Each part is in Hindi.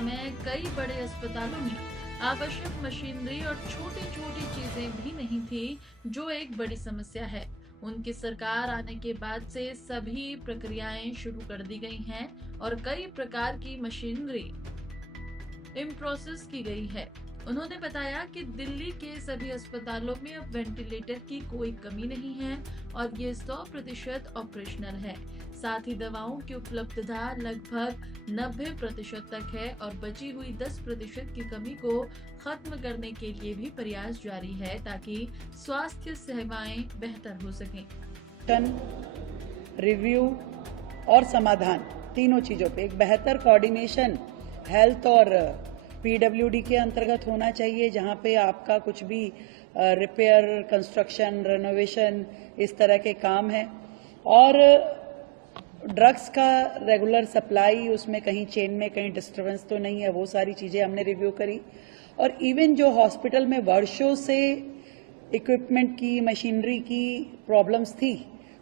समय कई बड़े अस्पतालों में आवश्यक मशीनरी और छोटी छोटी चीजें भी नहीं थी, जो एक बड़ी समस्या है। उनकी सरकार आने के बाद से सभी प्रक्रियाएं शुरू कर दी गई हैं और कई प्रकार की मशीनरी इन प्रोसेस की गई है। उन्होंने बताया कि दिल्ली के सभी अस्पतालों में अब वेंटिलेटर की कोई कमी नहीं है और ये 100% ऑपरेशनल है। साथ ही दवाओं की उपलब्धता लगभग 90% तक है और बची हुई 10% की कमी को खत्म करने के लिए भी प्रयास जारी है, ताकि स्वास्थ्य सेवाएं बेहतर हो सकें। रिव्यू और समाधान तीनों चीजों पे एक बेहतर कोऑर्डिनेशन हेल्थ और पीडब्ल्यूडी के अंतर्गत होना चाहिए, जहां पे आपका कुछ भी रिपेयर, कंस्ट्रक्शन, रेनोवेशन इस तरह के काम है, और ड्रग्स का रेगुलर सप्लाई, उसमें कहीं चेन में कहीं डिस्टर्बेंस तो नहीं है, वो सारी चीजें हमने रिव्यू करी। और इवन जो हॉस्पिटल में वर्षों से इक्विपमेंट की, मशीनरी की प्रॉब्लम्स थी,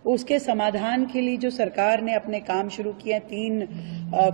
उसके समाधान के लिए जो सरकार ने अपने काम शुरू किए हैं, 3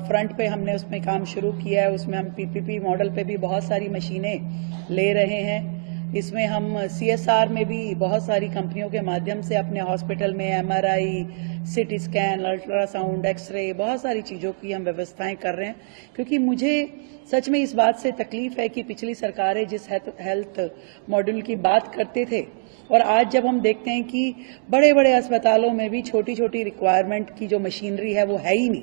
फ्रंट पे हमने उसमें काम शुरू किया है। उसमें हम पीपीपी मॉडल पे भी बहुत सारी मशीनें ले रहे हैं। इसमें हम सीएसआर में भी बहुत सारी कंपनियों के माध्यम से अपने हॉस्पिटल में MRI, CT scan, ultrasound, x ray, बहुत सारी चीज़ों की हम व्यवस्थाएं कर रहे हैं। क्योंकि मुझे सच में इस बात से तकलीफ है कि पिछली सरकारें जिस हेल्थ मॉड्यूल की बात करते थे, और आज जब हम देखते हैं कि बड़े बड़े अस्पतालों में भी छोटी छोटी रिक्वायरमेंट की जो मशीनरी है वो है ही नहीं।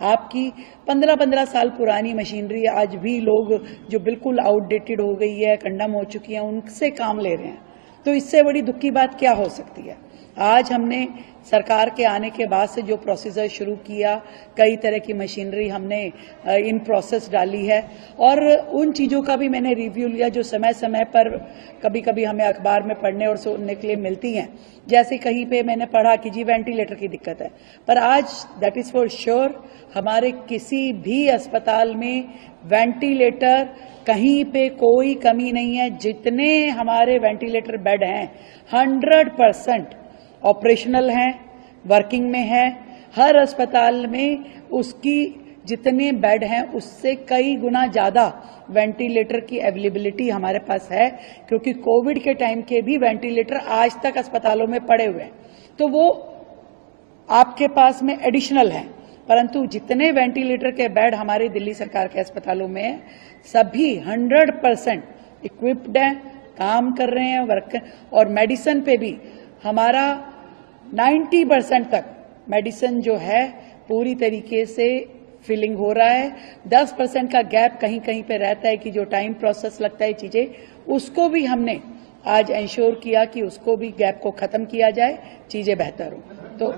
आपकी 15-15 साल पुरानी मशीनरी आज भी लोग जो बिल्कुल आउटडेटेड हो गई है, कंडम हो चुकी है, उनसे काम ले रहे हैं। तो इससे बड़ी दुख की बात क्या हो सकती है। आज हमने सरकार के आने के बाद से जो प्रोसीजर शुरू किया, कई तरह की मशीनरी हमने इन प्रोसेस डाली है, और उन चीज़ों का भी मैंने रिव्यू लिया जो समय समय पर कभी कभी हमें अखबार में पढ़ने और सुनने के लिए मिलती हैं। जैसे कहीं पे मैंने पढ़ा कि जी वेंटिलेटर की दिक्कत है, पर आज दैट इज़ फॉर श्योर हमारे किसी भी अस्पताल में वेंटिलेटर कहीं पे कोई कमी नहीं है। जितने हमारे वेंटिलेटर बेड हैं 100% ऑपरेशनल हैं, वर्किंग में है। हर अस्पताल में उसकी जितने बेड हैं उससे कई गुना ज़्यादा वेंटिलेटर की अवेलेबिलिटी हमारे पास है, क्योंकि कोविड के टाइम के भी वेंटिलेटर आज तक अस्पतालों में पड़े हुए हैं, तो वो आपके पास में एडिशनल है। परंतु जितने वेंटिलेटर के बेड हमारी दिल्ली सरकार के अस्पतालों में हैं, सभी 100% इक्विप्ड हैं, काम कर रहे हैं, वर्क। और मेडिसिन पे भी हमारा 90% तक मेडिसिन जो है पूरी तरीके से फिलिंग हो रहा है। 10% का गैप कहीं कहीं पे रहता है कि जो टाइम प्रोसेस लगता है चीजें, उसको भी हमने आज इंश्योर किया कि उसको भी गैप को खत्म किया जाए, चीजें बेहतर हो। तो